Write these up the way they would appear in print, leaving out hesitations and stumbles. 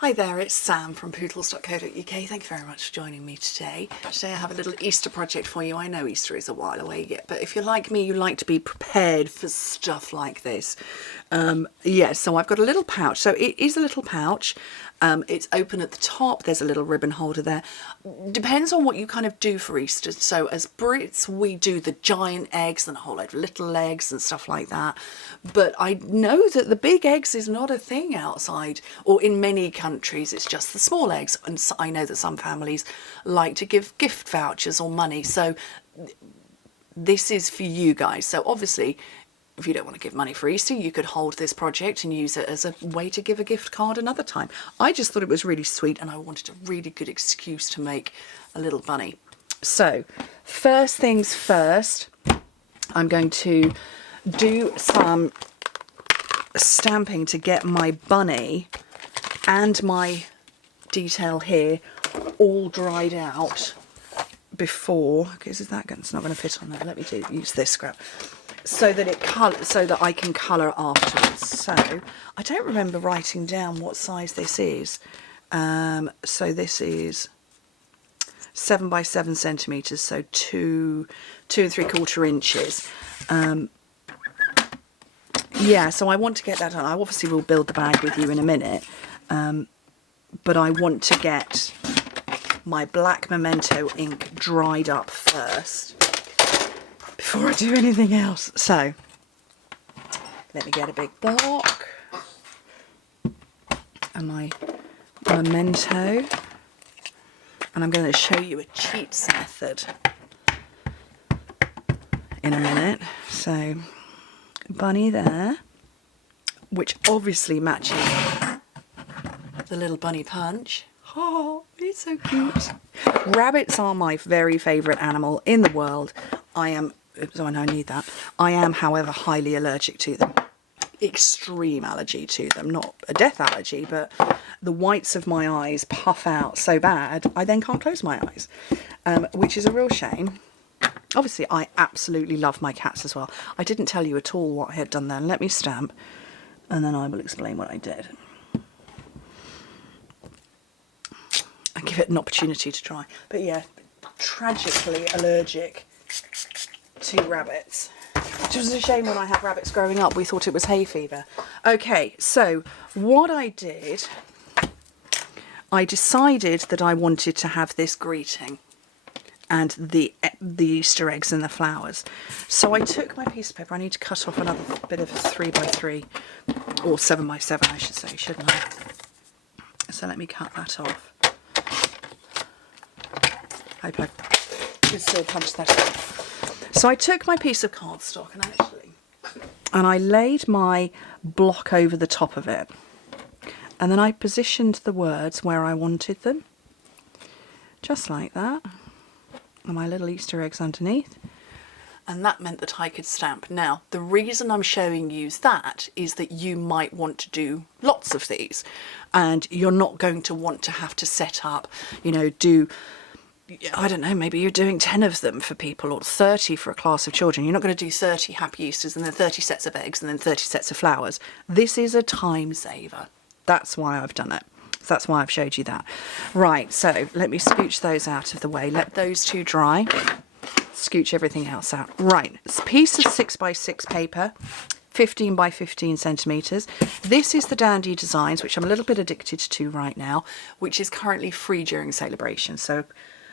Hi there, it's Sam from Pootles.co.uk. Thank you very much for joining me today. Today I have a little Easter project for you. I know Easter is a while away yet, but if you're like me, you like to be prepared for stuff like this. So I've got a little pouch. So it is a little pouch. It's open at the top. There's a little ribbon holder there. Depends on what you kind of do for Easter. So as Brits, we do the giant eggs and a whole load of little eggs and stuff like that. But I know that the big eggs is not a thing outside, or in many countries it's just the small eggs. And so I know that some families like to give gift vouchers or money. So this is for you guys. So obviously, if you don't want to give money for Easter, you could hold this project and use it as a way to give a gift card another time. I just thought it was really sweet and I wanted a really good excuse to make a little bunny. So first things first, I'm going to do some stamping to get my bunny and my detail here all dried out before, because it's not going to fit on there. Let me use this scrap. So that I can colour afterwards. So I don't remember writing down what size this is. So this is 7 by 7 centimetres, so 2 3/4 inches. Yeah, so I want to get that done. I obviously will build the bag with you in a minute, but I want to get my black memento ink dried up first before I do anything else. So let me get a big block and my memento, and I'm going to show you a cheats method in a minute. So bunny there, which obviously matches the little bunny punch. Oh, it's so cute. Rabbits are my very favourite animal in the world. So I know I need that. I am, however, highly allergic to them. Extreme allergy to them. Not a death allergy, but the whites of my eyes puff out so bad, I then can't close my eyes, which is a real shame. Obviously, I absolutely love my cats as well. I didn't tell you at all what I had done there. Let me stamp, and then I will explain what I did. And give it an opportunity to try. But yeah, tragically allergic to rabbits, which was a shame. When I had rabbits growing up, we thought it was hay fever. Okay, so what I did, I decided that I wanted to have this greeting and the Easter eggs and the flowers. So I took my piece of paper. I need to cut off another bit of 3 by 3, or 7 by 7 I should say, shouldn't I? So let me cut that off. Hope I could still punch that off. So I took my piece of cardstock and I laid my block over the top of it, and then I positioned the words where I wanted them, just like that, and my little Easter eggs underneath, and that meant that I could stamp. Now, the reason I'm showing you that is that you might want to do lots of these, and you're not going to want to have to set up, I don't know, maybe you're doing 10 of them for people, or 30 for a class of children. You're not going to do 30 Happy Easters and then 30 sets of eggs and then 30 sets of flowers. This is a time saver. That's why I've done it. That's why I've showed you that. Right, so let me scooch those out of the way. Let those two dry. Scooch everything else out. Right, it's a piece of 6 by 6 paper, 15 by 15 centimetres. This is the Dandy Designs, which I'm a little bit addicted to right now, which is currently free during celebration. So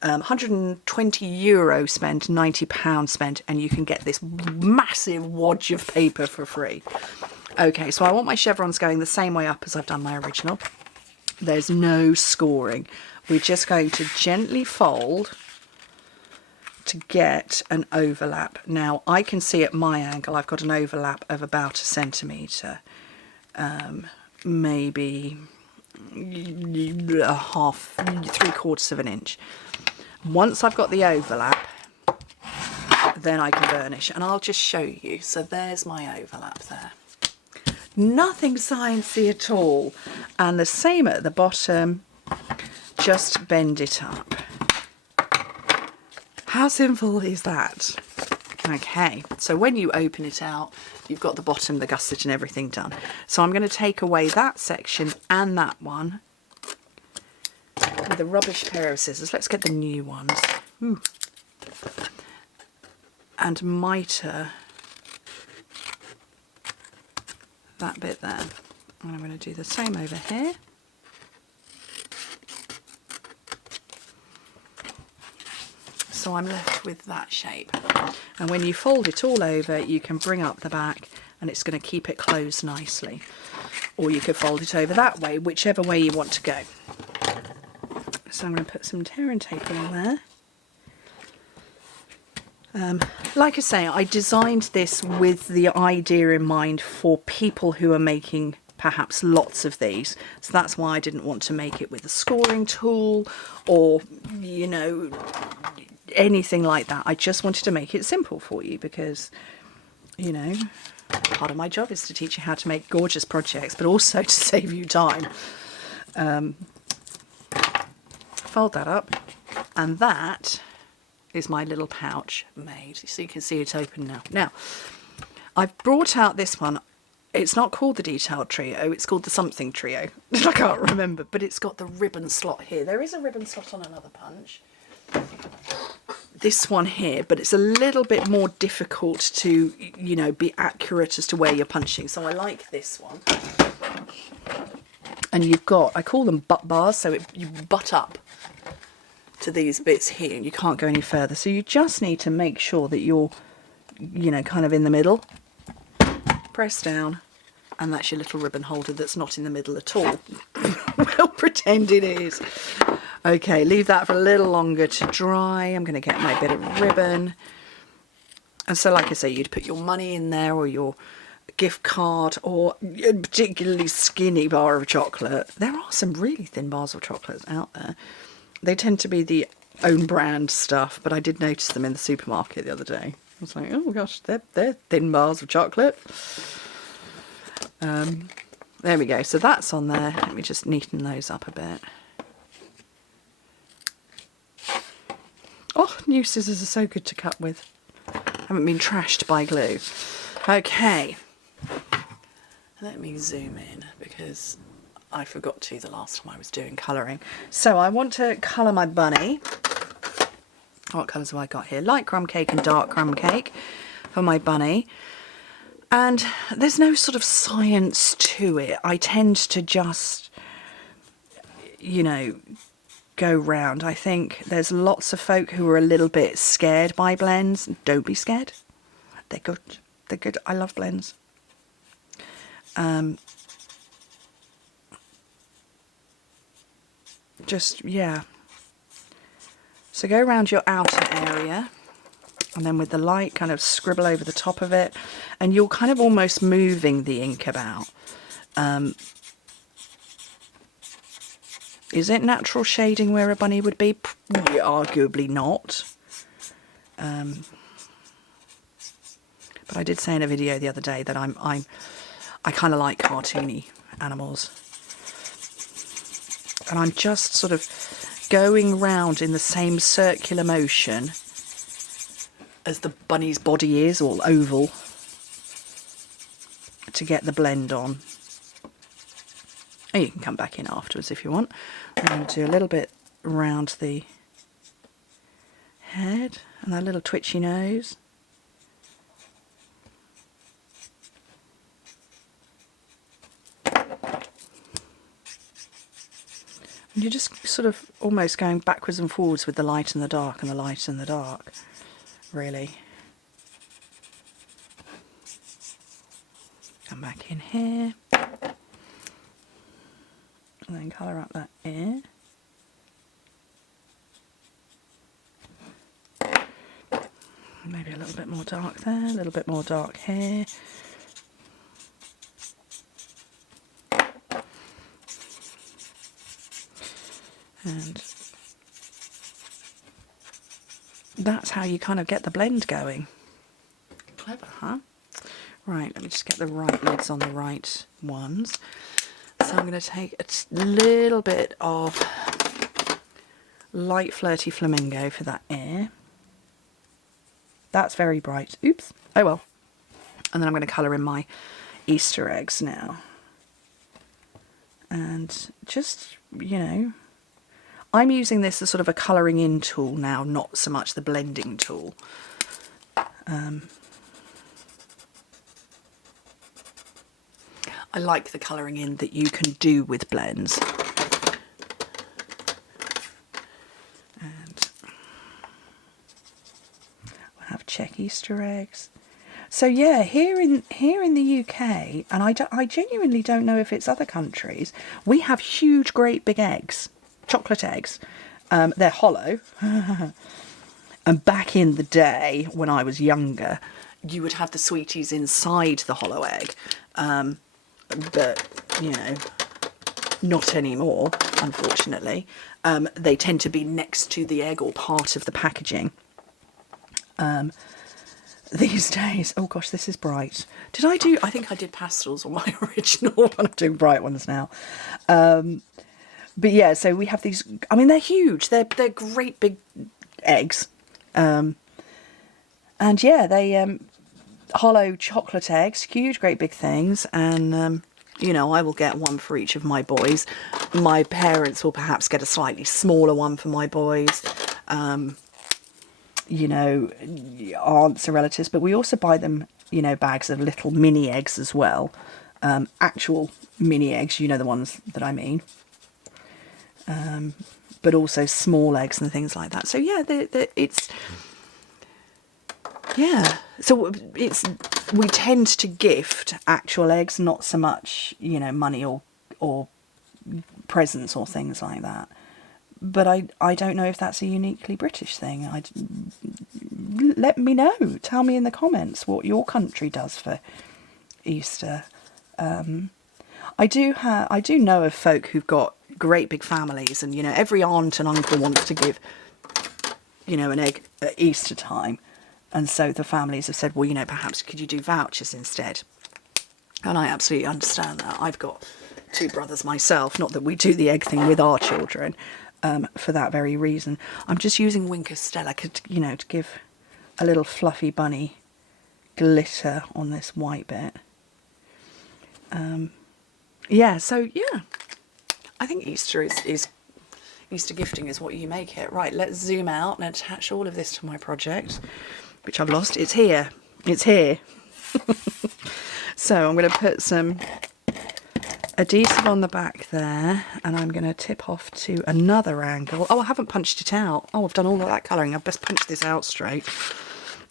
€120 spent, £90 spent, and you can get this massive wodge of paper for free. Okay, so I want my chevrons going the same way up as I've done my original. There's no scoring. We're just going to gently fold to get an overlap. Now, I can see at my angle I've got an overlap of about 1 centimetre, maybe a half, 3/4 of an inch. Once I've got the overlap, then I can burnish, and I'll just show you. So there's my overlap there. Nothing sciencey at all. And the same at the bottom, just bend it up. How simple is that? Okay, so when you open it out, you've got the bottom, the gusset and everything done. So I'm going to take away that section and that one with a rubbish pair of scissors. Let's get the new ones. Ooh. And mitre that bit there. And I'm going to do the same over here. So I'm left with that shape. And when you fold it all over, you can bring up the back and it's going to keep it closed nicely. Or you could fold it over that way, whichever way you want to go. So I'm going to put some tear and tape on there. Like I say, I designed this with the idea in mind for people who are making perhaps lots of these. So that's why I didn't want to make it with a scoring tool or, you know, anything like that. I just wanted to make it simple for you because, you know, part of my job is to teach you how to make gorgeous projects, but also to save you time. Fold that up, and that is my little pouch made. So you can see it open now. Now, I've brought out this one. It's not called the Detailed Trio, it's called the something trio. I can't remember, but it's got the ribbon slot here. There is a ribbon slot on another punch. This one here, but it's a little bit more difficult to, you know, be accurate as to where you're punching. So I like this one. And you've got, I call them butt bars, so you butt up to these bits here and you can't go any further. So you just need to make sure that you're, you know, kind of in the middle. Press down, and that's your little ribbon holder that's not in the middle at all. We'll pretend it is. Okay, leave that for a little longer to dry. I'm going to get my bit of ribbon. And so, like I say, you'd put your money in there or your gift card or a particularly skinny bar of chocolate. There are some really thin bars of chocolate out there. They tend to be the own brand stuff, but I did notice them in the supermarket the other day. I was like, oh gosh, they're thin bars of chocolate. There we go. So that's on there. Let me just neaten those up a bit. Oh, new scissors are so good to cut with. Haven't been trashed by glue. Okay. Let me zoom in because I forgot to the last time I was doing colouring. So I want to colour my bunny. What colours have I got here? Light crumb cake and dark crumb cake for my bunny. And there's no sort of science to it. I tend to just, you know, go round. I think there's lots of folk who are a little bit scared by blends. Don't be scared. They're good. They're good. I love blends. Just, yeah. So go around your outer area and then with the light kind of scribble over the top of it, and you're kind of almost moving the ink about. Is it natural shading where a bunny would be? Arguably not. But I did say in a video the other day that I kind of like cartoony animals. And I'm just sort of going round in the same circular motion as the bunny's body is, all oval, to get the blend on. And you can come back in afterwards if you want. I'm going to do a little bit around the head and that little twitchy nose. And you're just sort of almost going backwards and forwards with the light and the dark and the light and the dark, really. Come back in here. And then colour up that ear. Maybe a little bit more dark there, a little bit more dark here. And that's how you kind of get the blend going. Clever, huh? Right, let me just get the right lids on the right ones. So I'm going to take a little bit of light flirty flamingo for that ear. That's very bright. Oops. Oh well. And then I'm going to colour in my Easter eggs now. And just, you know, I'm using this as sort of a colouring in tool now, not so much the blending tool. I like the colouring in that you can do with blends. And we'll have check Easter eggs. So yeah, here in the UK, and I genuinely don't know if it's other countries, we have huge, great big eggs, chocolate eggs. They're hollow. And back in the day, when I was younger, you would have the sweeties inside the hollow egg. But, you know, not anymore, unfortunately. They tend to be next to the egg or part of the packaging. These days, oh gosh, this is bright. I think I did pastels on my original one. I'm doing bright ones now. But yeah, so we have these, I mean, they're huge. They're great big eggs. And yeah, they, hollow chocolate eggs, huge, great big things. And, you know, I will get one for each of my boys. My parents will perhaps get a slightly smaller one for my boys. You know, aunts or relatives, but we also buy them, you know, bags of little mini eggs as well. Actual mini eggs, you know, the ones that I mean. But also small eggs and things like that. So yeah, we tend to gift actual eggs, not so much, you know, money or presents or things like that. But I don't know if that's a uniquely British thing. Let me know. Tell me in the comments what your country does for Easter. I do know of folk who've got great big families, and you know, every aunt and uncle wants to give, you know, an egg at Easter time, and so the families have said, well, you know, perhaps could you do vouchers instead? And I absolutely understand that. I've got 2 brothers myself, not that we do the egg thing with our children. For that very reason. I'm just using Wink of Stella, you know, to give a little fluffy bunny glitter on this white bit. Yeah, so yeah, I think Easter is Easter gifting is what you make it. Right, let's zoom out and attach all of this to my project, which I've lost. It's here. It's here. So I'm going to put some adhesive on the back there, and I'm going to tip off to another angle. Oh, I haven't punched it out. Oh, I've done all of that colouring. I've best punch this out straight.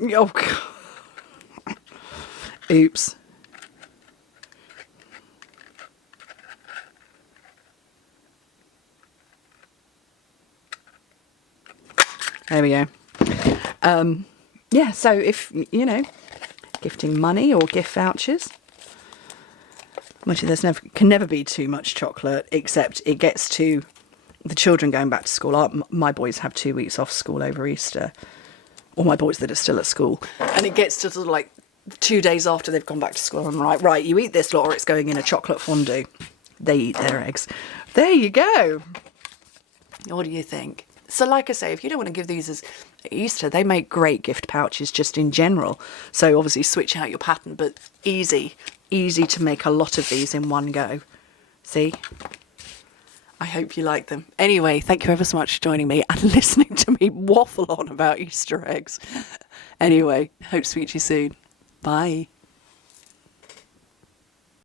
Oh, God. Oops. There we go. Yeah, so if, you know, gifting money or gift vouchers, can never be too much chocolate, except it gets to the children going back to school. My boys have 2 weeks off school over Easter, or my boys that are still at school, and it gets to sort of like 2 days after they've gone back to school. I'm like, right, you eat this lot or it's going in a chocolate fondue. They eat their eggs. There you go. What do you think? So like I say, if you don't want to give these as Easter, they make great gift pouches just in general. So obviously switch out your pattern, but easy to make a lot of these in one go. See? I hope you like them. Anyway, thank you ever so much for joining me and listening to me waffle on about Easter eggs. Anyway, hope to speak to you soon. Bye.